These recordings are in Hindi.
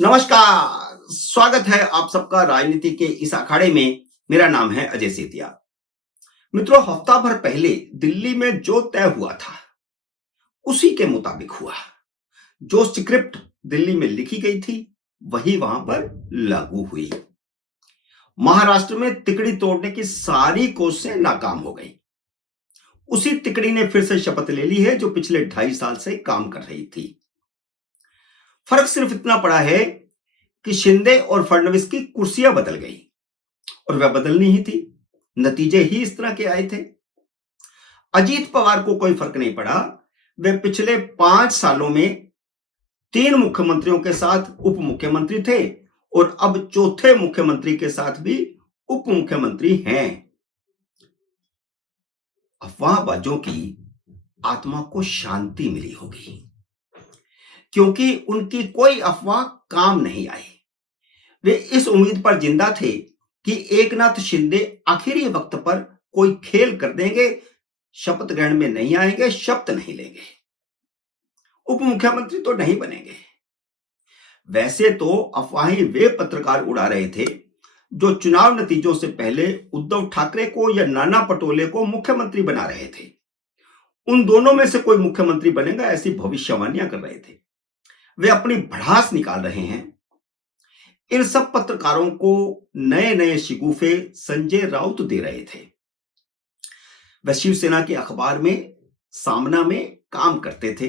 नमस्कार। स्वागत है आप सबका राजनीति के इस अखाड़े में। मेरा नाम है अजय सेतिया। मित्रों, हफ्ता भर पहले दिल्ली में जो तय हुआ था उसी के मुताबिक हुआ। जो स्क्रिप्ट दिल्ली में लिखी गई थी वही वहां पर लागू हुई। महाराष्ट्र में तिकड़ी तोड़ने की सारी कोशिशें नाकाम हो गई। उसी तिकड़ी ने फिर से शपथ ले ली है जो पिछले 2.5 साल से काम कर रही थी। फर्क सिर्फ इतना पड़ा है कि शिंदे और फडणवीस की कुर्सियां बदल गई और वह बदलनी ही थी। नतीजे ही इस तरह के आए थे। अजीत पवार को कोई फर्क नहीं पड़ा। वे पिछले 5 सालों में 3 मुख्यमंत्रियों के साथ उप मुख्यमंत्री थे और अब चौथे मुख्यमंत्री के साथ भी उप मुख्यमंत्री हैं। अफवाहबाजों की आत्मा को शांति मिली होगी क्योंकि उनकी कोई अफवाह काम नहीं आई। वे इस उम्मीद पर जिंदा थे कि एकनाथ शिंदे आखिरी वक्त पर कोई खेल कर देंगे, शपथ ग्रहण में नहीं आएंगे, शपथ नहीं लेंगे, उप मुख्यमंत्री तो नहीं बनेंगे। वैसे तो अफवाहें वे पत्रकार उड़ा रहे थे जो चुनाव नतीजों से पहले उद्धव ठाकरे को या नाना पटोले को मुख्यमंत्री बना रहे थे। उन दोनों में से कोई मुख्यमंत्री बनेगा ऐसी भविष्यवाणियां कर रहे थे। वे अपनी भड़ास निकाल रहे हैं। इन सब पत्रकारों को नए नए शिगुफे संजय राउत दे रहे थे। वह शिवसेना के अखबार में सामना में काम करते थे।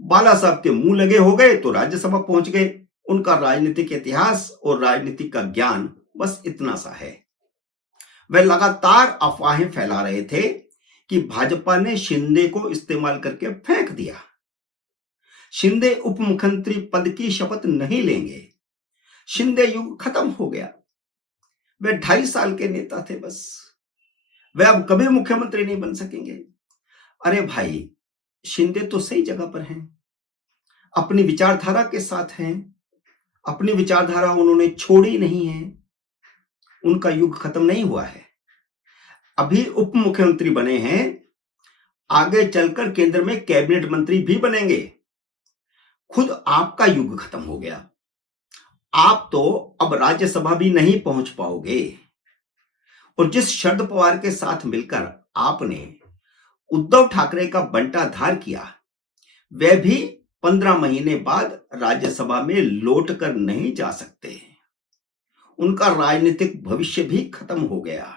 बाला साहब के मुंह लगे हो गए तो राज्यसभा पहुंच गए। उनका राजनीतिक इतिहास और राजनीतिक का ज्ञान बस इतना सा है। वह लगातार अफवाहें फैला रहे थे कि भाजपा ने शिंदे को इस्तेमाल करके फेंक दिया। शिंदे उप मुख्यमंत्री पद की शपथ नहीं लेंगे। शिंदे युग खत्म हो गया। वे 2.5 साल के नेता थे बस। वे अब कभी मुख्यमंत्री नहीं बन सकेंगे। अरे भाई, शिंदे तो सही जगह पर हैं, अपनी विचारधारा के साथ हैं। अपनी विचारधारा उन्होंने छोड़ी नहीं है। उनका युग खत्म नहीं हुआ है। अभी उप मुख्यमंत्री बने हैं, आगे चलकर केंद्र में कैबिनेट मंत्री भी बनेंगे। खुद आपका युग खत्म हो गया। आप तो अब राज्यसभा भी नहीं पहुंच पाओगे। और जिस शरद पवार के साथ मिलकर आपने उद्धव ठाकरे का बंटाधार किया, वह भी 15 महीने बाद राज्यसभा में लौट कर नहीं जा सकते। उनका राजनीतिक भविष्य भी खत्म हो गया।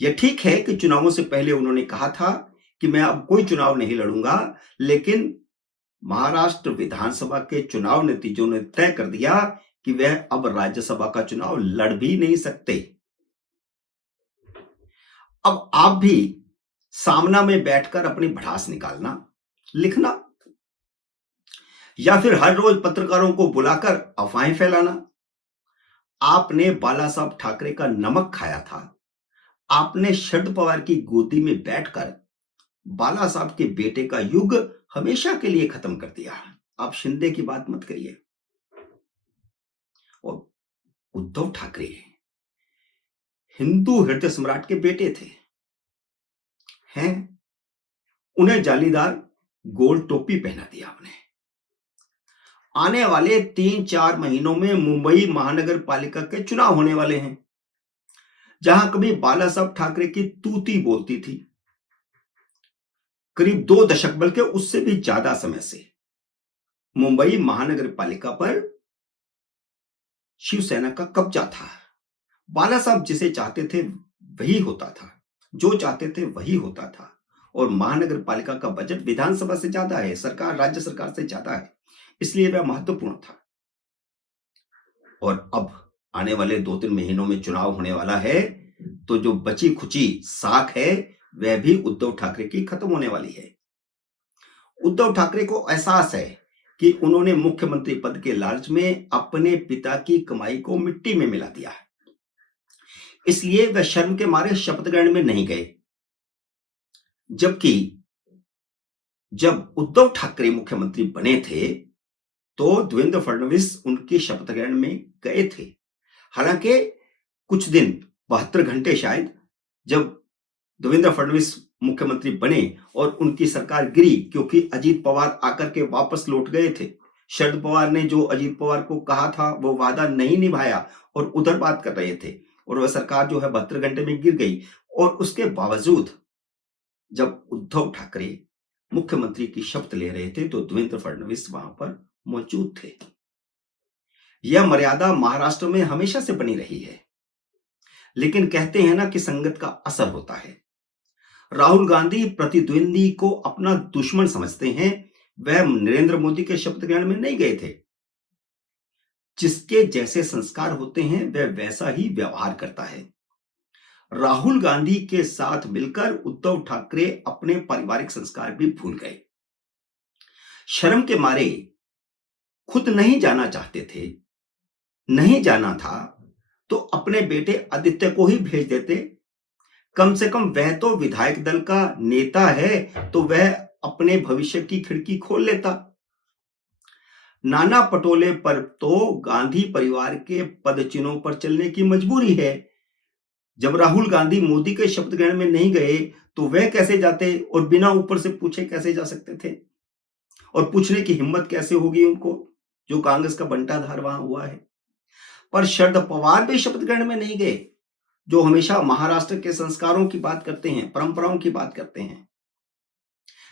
यह ठीक है कि चुनावों से पहले उन्होंने कहा था कि मैं अब कोई चुनाव नहीं लड़ूंगा, लेकिन महाराष्ट्र विधानसभा के चुनाव नतीजों ने तय कर दिया कि वह अब राज्यसभा का चुनाव लड़ भी नहीं सकते। अब आप भी सामना में बैठकर अपनी भड़ास निकालना, लिखना, या फिर हर रोज पत्रकारों को बुलाकर अफवाहें फैलाना। आपने बाला साहब ठाकरे का नमक खाया था। आपने शरद पवार की गोदी में बैठकर बाला साहब के बेटे का युग हमेशा के लिए खत्म कर दिया। आप शिंदे की बात मत करिए। और उद्धव ठाकरे हिंदू हृदय सम्राट के बेटे थे, हैं? उन्हें जालीदार गोल टोपी पहना दिया आपने। आने वाले 3-4 महीनों में मुंबई महानगर पालिका के चुनाव होने वाले हैं, जहां कभी बाला साहब ठाकरे की तूती बोलती थी। करीब 2 दशक, बल्कि उससे भी ज्यादा समय से मुंबई महानगर पालिका पर शिवसेना का कब्जा था। बाला साहब जिसे चाहते थे वही होता था, जो चाहते थे वही होता था। और महानगर पालिका का बजट विधानसभा से ज्यादा है, सरकार राज्य सरकार से ज्यादा है, इसलिए वह महत्वपूर्ण था। और अब आने वाले 2-3 महीनों में चुनाव होने वाला है, तो जो बची खुची साख है वह भी उद्धव ठाकरे की खत्म होने वाली है। उद्धव ठाकरे को एहसास है कि उन्होंने मुख्यमंत्री पद के लालच में अपने पिता की कमाई को मिट्टी में मिला दिया, इसलिए वह शर्म के मारे शपथ ग्रहण में नहीं गए। जबकि जब उद्धव ठाकरे मुख्यमंत्री बने थे तो देवेंद्र फडणवीस उनकी शपथ ग्रहण में गए थे। हालांकि कुछ दिन, 72 घंटे शायद, जब देवेंद्र फडणवीस मुख्यमंत्री बने और उनकी सरकार गिरी क्योंकि अजीत पवार आकर के वापस लौट गए थे, शरद पवार ने जो अजीत पवार को कहा था वो वादा नहीं निभाया और उधर बात कर रहे थे, और वह सरकार जो है 72 घंटे में गिर गई। और उसके बावजूद जब उद्धव ठाकरे मुख्यमंत्री की शपथ ले रहे थे तो देवेंद्र फडणवीस वहां पर मौजूद थे। यह मर्यादा महाराष्ट्र में हमेशा से बनी रही है, लेकिन कहते हैं ना कि संगत का असर होता है। राहुल गांधी प्रतिद्वंदी को अपना दुश्मन समझते हैं। वह नरेंद्र मोदी के शपथ ग्रहण में नहीं गए थे। जिसके जैसे संस्कार होते हैं वह वैसा ही व्यवहार करता है। राहुल गांधी के साथ मिलकर उद्धव ठाकरे अपने पारिवारिक संस्कार भी भूल गए। शर्म के मारे खुद नहीं जाना चाहते थे, नहीं जाना था तो अपने बेटे आदित्य को ही भेज देते। कम से कम वह तो विधायक दल का नेता है, तो वह अपने भविष्य की खिड़की खोल लेता। नाना पटोले पर तो गांधी परिवार के पदचिन्हों पर चलने की मजबूरी है। जब राहुल गांधी मोदी के शपथ ग्रहण में नहीं गए तो वह कैसे जाते, और बिना ऊपर से पूछे कैसे जा सकते थे, और पूछने की हिम्मत कैसे होगी उनको, जो कांग्रेस का बंटाधार वहां हुआ है। पर शरद पवार भी शपथ ग्रहण में नहीं गए, जो हमेशा महाराष्ट्र के संस्कारों की बात करते हैं, परंपराओं की बात करते हैं।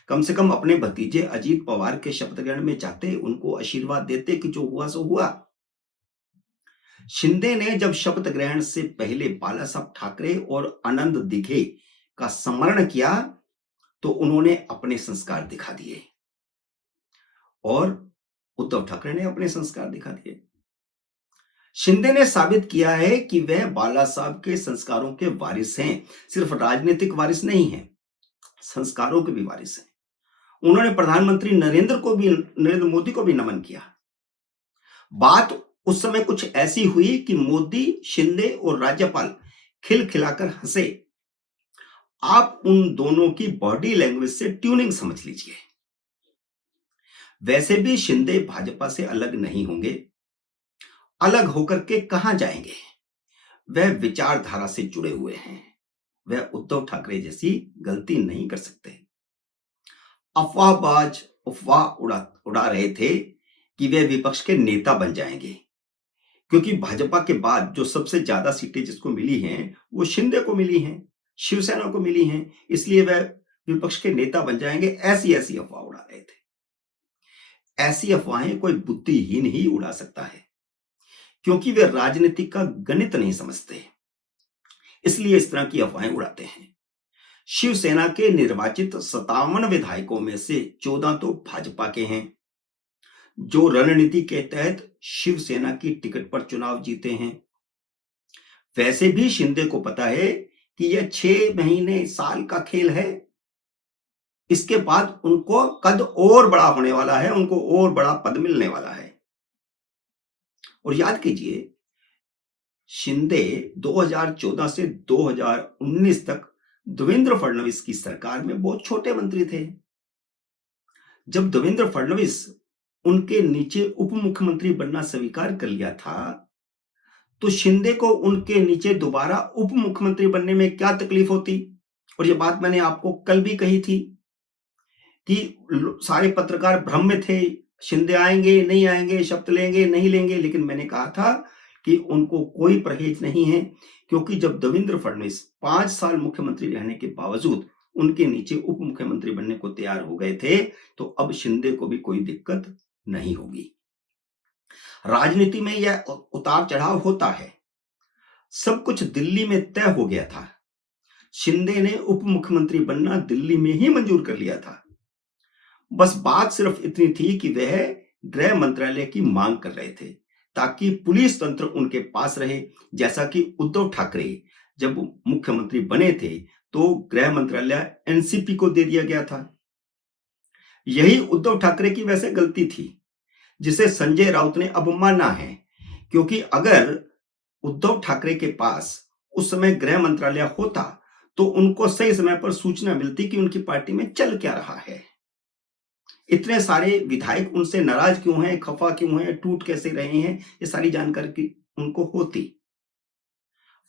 कम से कम अपने भतीजे अजीत पवार के शपथ ग्रहण में जाते, उनको आशीर्वाद देते कि जो हुआ सो हुआ। शिंदे ने जब शपथ ग्रहण से पहले बाला साहब ठाकरे और आनंद दिघे का स्मरण किया तो उन्होंने अपने संस्कार दिखा दिए, और उद्धव ठाकरे ने अपने संस्कार दिखा दिए। शिंदे ने साबित किया है कि वह बाला साहब के संस्कारों के वारिस हैं। सिर्फ राजनीतिक वारिस नहीं है, संस्कारों के भी वारिस हैं। उन्होंने प्रधानमंत्री नरेंद्र मोदी को भी नमन किया। बात उस समय कुछ ऐसी हुई कि मोदी, शिंदे और राज्यपाल खिलखिलाकर हंसे। आप उन दोनों की बॉडी लैंग्वेज से ट्यूनिंग समझ लीजिए। वैसे भी शिंदे भाजपा से अलग नहीं होंगे, अलग होकर के कहां जाएंगे। वह विचारधारा से जुड़े हुए हैं। वह उद्धव ठाकरे जैसी गलती नहीं कर सकते। अफवाहबाज अफवाह उड़ा रहे थे कि वे विपक्ष के नेता बन जाएंगे, क्योंकि भाजपा के बाद जो सबसे ज्यादा सीटें जिसको मिली हैं वो शिंदे को मिली हैं, शिवसेना को मिली हैं, इसलिए वह विपक्ष के नेता बन जाएंगे। ऐसी ऐसी अफवाह उड़ा रहे थे। ऐसी अफवाहें कोई बुद्धिहीन ही उड़ा सकता है, क्योंकि वे राजनीति का गणित नहीं समझते, इसलिए इस तरह की अफवाहें उड़ाते हैं। शिवसेना के निर्वाचित 57 विधायकों में से 14 तो भाजपा के हैं, जो रणनीति के तहत शिवसेना की टिकट पर चुनाव जीते हैं। वैसे भी शिंदे को पता है कि यह 6 महीने साल का खेल है। इसके बाद उनको कद और बड़ा होने वाला है, उनको और बड़ा पद मिलने वाला है। और याद कीजिए, शिंदे 2014 से 2019 तक देवेंद्र फडणवीस की सरकार में बहुत छोटे मंत्री थे। जब देवेंद्र फडणवीस उनके नीचे उप मुख्यमंत्री बनना स्वीकार कर लिया था, तो शिंदे को उनके नीचे दोबारा उप मुख्यमंत्री बनने में क्या तकलीफ होती। और यह बात मैंने आपको कल भी कही थी कि सारे पत्रकार भ्रम में थे, शिंदे आएंगे नहीं आएंगे, शपथ लेंगे नहीं लेंगे। लेकिन मैंने कहा था कि उनको कोई परहेज नहीं है, क्योंकि जब देवेंद्र फडणवीस 5 साल मुख्यमंत्री रहने के बावजूद उनके नीचे उप मुख्यमंत्री बनने को तैयार हो गए थे, तो अब शिंदे को भी कोई दिक्कत नहीं होगी। राजनीति में यह उतार चढ़ाव होता है। सब कुछ दिल्ली में तय हो गया था। शिंदे ने उप मुख्यमंत्री बनना दिल्ली में ही मंजूर कर लिया था। बस बात सिर्फ इतनी थी कि वह गृह मंत्रालय की मांग कर रहे थे, ताकि पुलिस तंत्र उनके पास रहे। जैसा कि उद्धव ठाकरे जब मुख्यमंत्री बने थे तो गृह मंत्रालय एनसीपी को दे दिया गया था। यही उद्धव ठाकरे की वैसे गलती थी, जिसे संजय राउत ने अब माना है। क्योंकि अगर उद्धव ठाकरे के पास उस समय गृह मंत्रालय होता तो उनको सही समय पर सूचना मिलती कि उनकी पार्टी में चल क्या रहा है। इतने सारे विधायक उनसे नाराज क्यों हैं, खफा क्यों हैं, टूट कैसे रहे हैं, ये सारी जानकारी उनको होती।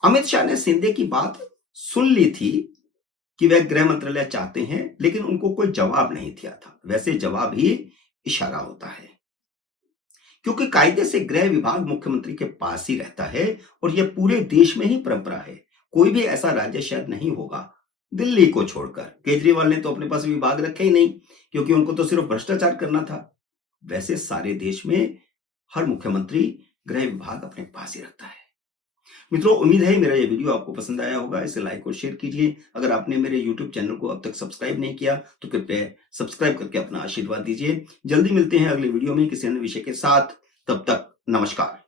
अमित शाह ने शिंदे की बात सुन ली थी कि वह गृह मंत्रालय चाहते हैं, लेकिन उनको कोई जवाब नहीं दिया था। वैसे जवाब ही इशारा होता है। क्योंकि कायदे से गृह विभाग मुख्यमंत्री के पास ही रहता है और यह पूरे देश में ही परंपरा है। कोई भी ऐसा राज्य शायद नहीं होगा दिल्ली को छोड़कर। केजरीवाल ने तो अपने पास विभाग रखे ही नहीं, क्योंकि उनको तो सिर्फ भ्रष्टाचार करना था। वैसे सारे देश में हर मुख्यमंत्री गृह विभाग अपने पास ही रखता है। मित्रों, उम्मीद है मेरा ये वीडियो आपको पसंद आया होगा। इसे लाइक और शेयर कीजिए। अगर आपने मेरे यूट्यूब चैनल को अब तक सब्सक्राइब नहीं किया तो कृपया सब्सक्राइब करके अपना आशीर्वाद दीजिए। जल्दी मिलते हैं अगले वीडियो में किसी अन्य विषय के साथ। तब तक नमस्कार।